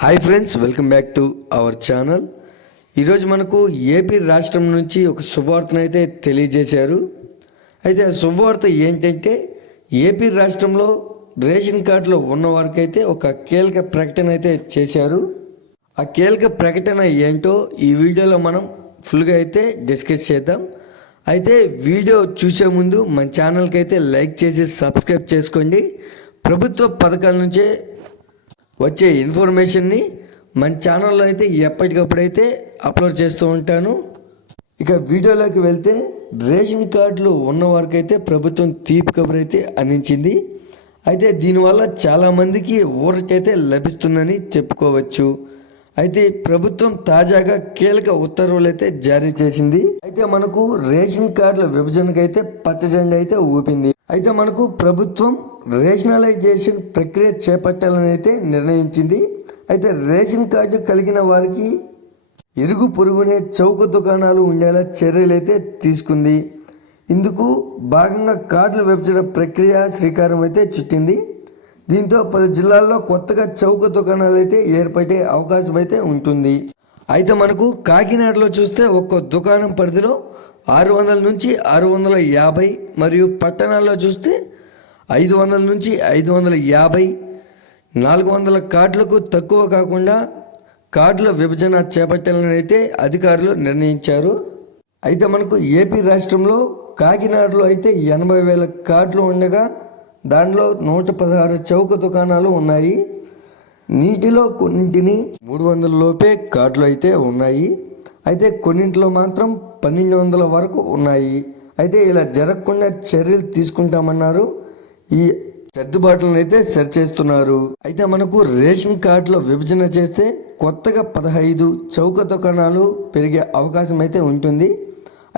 Hi friends, welcome back to our channel. ఈరోజు మనకు AP రాష్ట్రం నుంచి ఒక శుభవార్తను అయితే తెలియజేశారు. అయితే ఆ శుభవార్త ఏంటంటే ఏపీ రాష్ట్రంలో రేషన్ కార్డులో ఉన్న వారికి అయితే ఒక కీలక ప్రకటన అయితే చేశారు. ఆ కీలక ప్రకటన ఏంటో ఈ వీడియోలో మనం ఫుల్గా అయితే డిస్కస్ చేద్దాం. అయితే వీడియో చూసే ముందు మన ఛానల్కి అయితే లైక్ చేసి సబ్స్క్రైబ్ చేసుకోండి. ప్రభుత్వ పథకాల నుంచే వచ్చే ఇన్ఫర్మేషన్ని మన ఛానల్లో అయితే ఎప్పటికప్పుడైతే అప్లోడ్ చేస్తూ ఉంటాను. ఇక వీడియోలోకి వెళ్తే రేషన్ కార్డులు ఉన్నవారికైతే ప్రభుత్వం తీపి కబురు అయితే అందించింది. అయితే దీనివల్ల చాలామందికి ఊరటైతే లభిస్తుందని చెప్పుకోవచ్చు. అయితే ప్రభుత్వం తాజాగా కీలక ఉత్తర్వులు అయితే జారీ చేసింది. అయితే మనకు రేషన్ కార్డుల విభజనకైతే పచ్చజెండా అయితే ఊపింది. అయితే మనకు ప్రభుత్వం రేషనలైజేషన్ ప్రక్రియ చేపట్టాలని అయితే నిర్ణయించింది. అయితే రేషన్ కార్డు కలిగిన వారికి ఇరుగు పొరుగునే చౌక దుకాణాలు ఉండేలా చర్యలు అయితే తీసుకుంది. ఇందుకు భాగంగా కార్డుల విభజన ప్రక్రియ శ్రీకారం అయితే చుట్టింది. దీంతో పలు జిల్లాల్లో కొత్తగా చౌక దుకాణాలు అయితే ఏర్పడే అవకాశం అయితే ఉంటుంది. అయితే మనకు కాకినాడలో చూస్తే ఒక్కో దుకాణం పరిధిలో 600 నుంచి 650 మరియు పట్టణాల్లో చూస్తే 500 నుంచి 550, 400 కార్డులకు తక్కువ కాకుండా కార్డుల విభజన చేపట్టాలని అయితే అధికారులు నిర్ణయించారు. అయితే మనకు ఏపీ రాష్ట్రంలో కాకినాడలో అయితే 80,000 కార్డులు ఉండగా దాంట్లో 116 చౌక దుకాణాలు ఉన్నాయి. నీటిలో కొన్నింటిని 300 లోపే కార్డులు అయితే ఉన్నాయి. అయితే కొన్నింటిలో మాత్రం 1200 వరకు ఉన్నాయి. అయితే ఇలా జరగకుండా చర్యలు తీసుకుంటామన్నారు. ఈ సర్దుబాట్లను అయితే సరిచేస్తున్నారు. అయితే మనకు రేషన్ కార్డులో విభజన చేస్తే కొత్తగా 15 చౌక దుకాణాలు పెరిగే అవకాశం అయితే ఉంటుంది.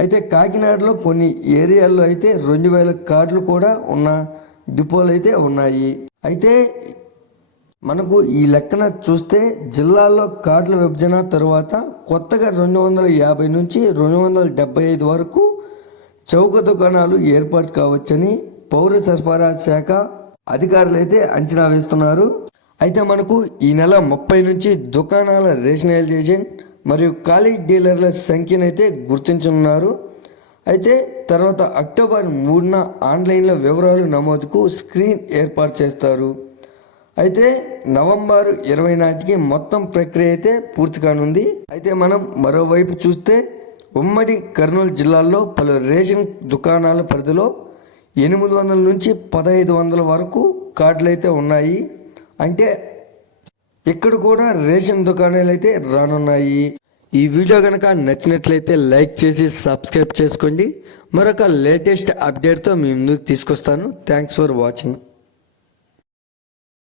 అయితే కాకినాడలో కొన్ని ఏరియాల్లో అయితే 2000 కార్డులు కూడా ఉన్న డిపోలు అయితే ఉన్నాయి. అయితే మనకు ఈ లెక్కన చూస్తే జిల్లాల్లో కార్డుల విభజన తరువాత కొత్తగా 250 నుంచి 275 వరకు చౌక దుకాణాలు ఏర్పాటు కావచ్చని పౌర సరఫరా శాఖ అధికారులు అయితే అంచనా వేస్తున్నారు. అయితే మనకు ఈ నెల 30 నుంచి దుకాణాల రేషనలైజేషన్ మరియు ఖాళీ డీలర్ల సంఖ్యనైతే గుర్తించనున్నారు. అయితే తర్వాత అక్టోబర్ 3న ఆన్లైన్లో వివరాలు నమోదుకు స్క్రీన్ ఏర్పాటు చేస్తారు. అయితే నవంబర్ 20 నాటికి మొత్తం ప్రక్రియ అయితే పూర్తి కానుంది. అయితే మనం మరోవైపు చూస్తే ఉమ్మడి కర్నూలు జిల్లాలో పలు రేషన్ దుకాణాల పరిధిలో 800 నుంచి 1500 వరకు కార్డులు అయితే ఉన్నాయి. అంటే ఇక్కడ కూడా రేషన్ దుకాణాలు అయితే రానున్నాయి. ఈ వీడియో కనుక నచ్చినట్లయితే లైక్ చేసి సబ్స్క్రైబ్ చేసుకోండి. మరొక లేటెస్ట్ అప్డేట్తో మీ ముందుకు తీసుకొస్తాను. Thanks for watching.